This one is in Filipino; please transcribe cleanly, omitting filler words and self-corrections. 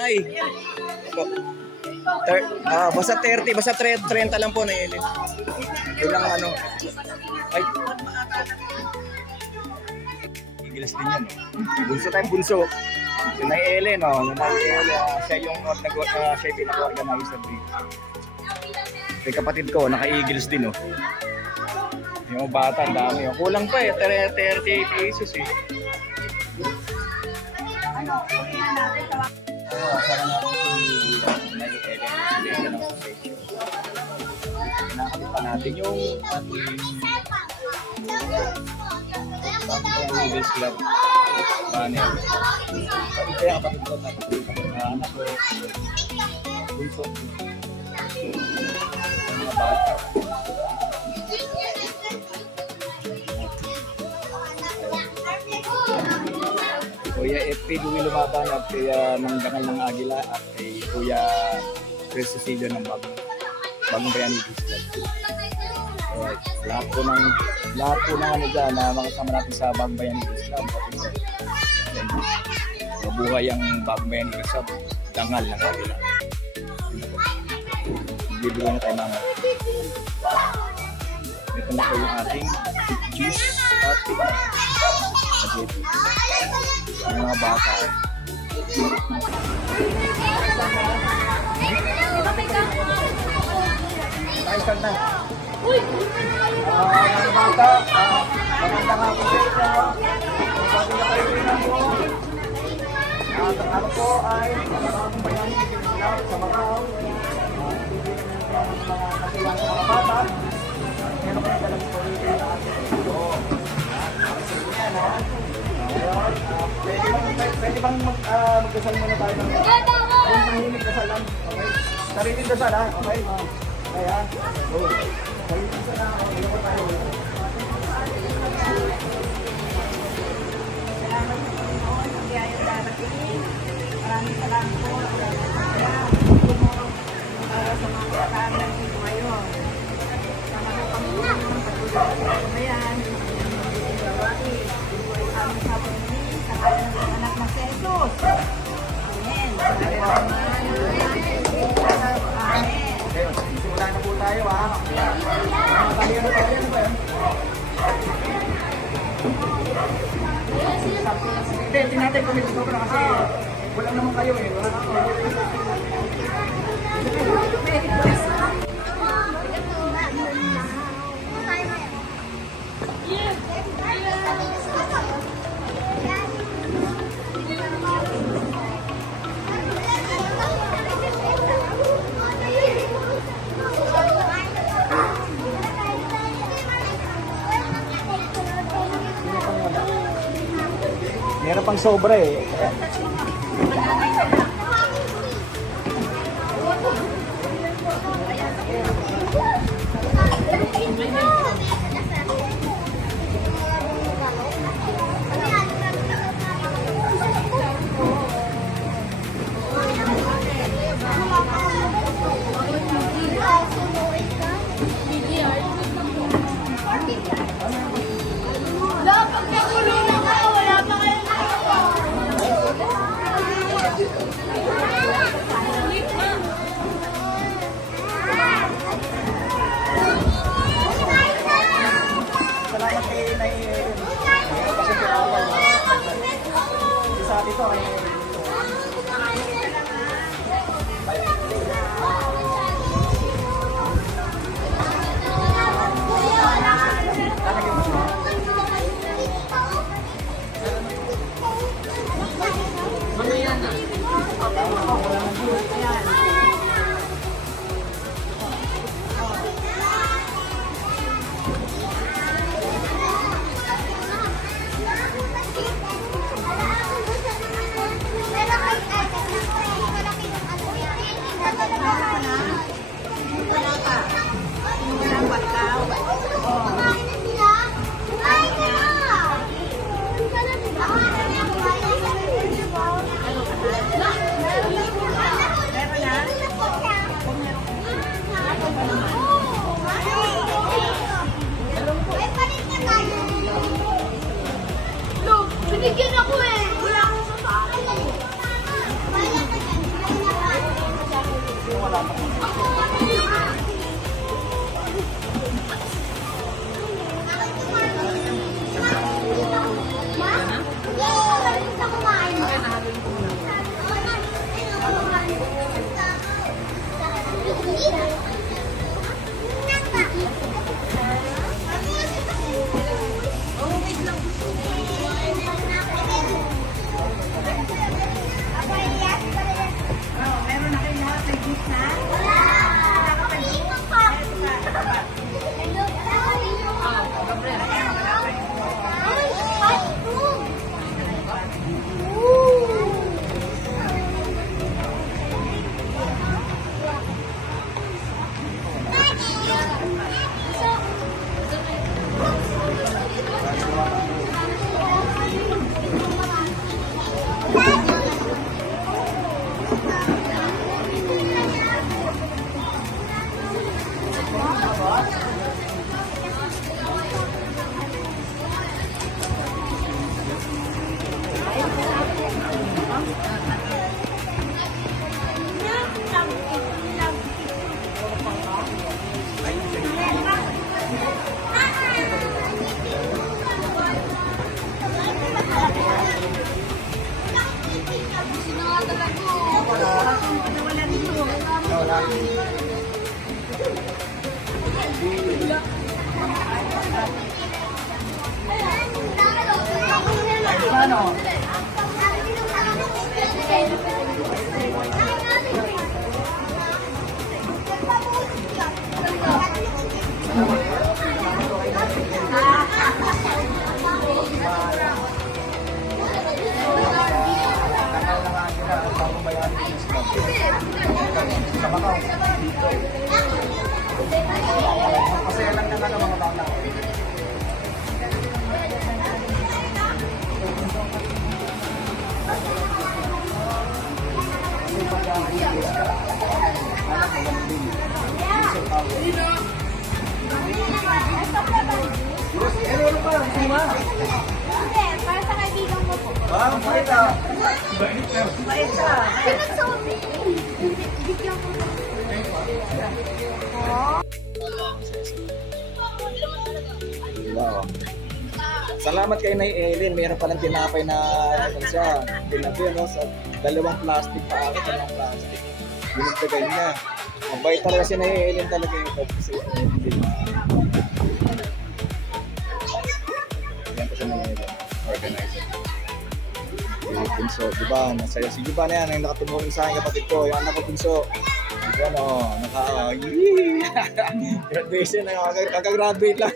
Ay. Po. Basta 30, basta 30 lang po na Ellen. Yun lang ano. Ay. Eagles din yan. Bunso tayong bunso. Yung na Ellen, oh. Yung na Ellen, siya yung siya yung pinaka-organizer dito. Yung kapatid ko, naka-Eagles din, oh. Yung bata, ang dami. Oh. Kulang pa eh, 30 pesos eh. Sarang natin si May Ellen. Nakakita natin yung Eagles Club banner. Kaya kapatid ko anak ko bunso mga bata. Kuya FP Louie Lumaban at kaya ng Dangal ng Agila at kay Kuya Chris Cecilio ng Bagong Bayani Eagles Club. Lahat po ng ano dyan na mga kasama natin sa Bagong Bayani Eagles Club. Mabuhay ang Bagong Bayani Eagles Club. Dangal ng Agila. Bibigyan na tayo mga ito na po yung ating juice at spaghetti. Yung mga bata. Kaisal na. Mga bata, magandang hapon sa inyo. Sabi na kayo rin ako. At ang ano po ay Bagong Bayani Eagles Club sa Macau. Mga kasilang mga bata. Meron kayo dalang po rin yung ating video. Yan ha. Pwede bang magdasal muna tayo ng kung mahilig dasalan, okay? Sariling dasal ha, okay? Kaya, sariling dasal ha, okay po tayo. Salamat po Panginoon, ang biyayang darating. Maraming salamat po para sa mga kataan natin ngayon. Salamat po Panginoon, patuloy sa pagkabayan, aming kapatid, sa kaya ng anak na si Jesus. Amen. Amen. Simula na po tayo ha. Kaliyan na tayo ba yun? Hindi, tinatay kami dito pero kasi wala naman kayo eh. Meron pang sobra eh. Salamat kay Nay Ellen. Sa atin to ay Binigyan ako eh. Wala akong sa akin. Meron na kayo lahat ng gift na? Ano? Kasi alam na ng mga bata. Para sa kaibigan mo po. Bait ah. Bait ka. Ay, nagsabi. Bigyan ko po. Wow. Salamat kay Nay Ellen. Meron palang tinapay na ano siya. Tinabi no sa dalawang plastic pa ako, dalawang plastic. Binigay niya. Mabait talaga si Nay Ellen talaga yung kasi hindi na. Yan po siya Nay Ellen. Organizer. Bunso, di ba? Masaya si Juba na yan, ang nakatumulong sa akin kapatid ko, yung anak ko Bunso. Di ba no? Graduation na, kakagraduate lang.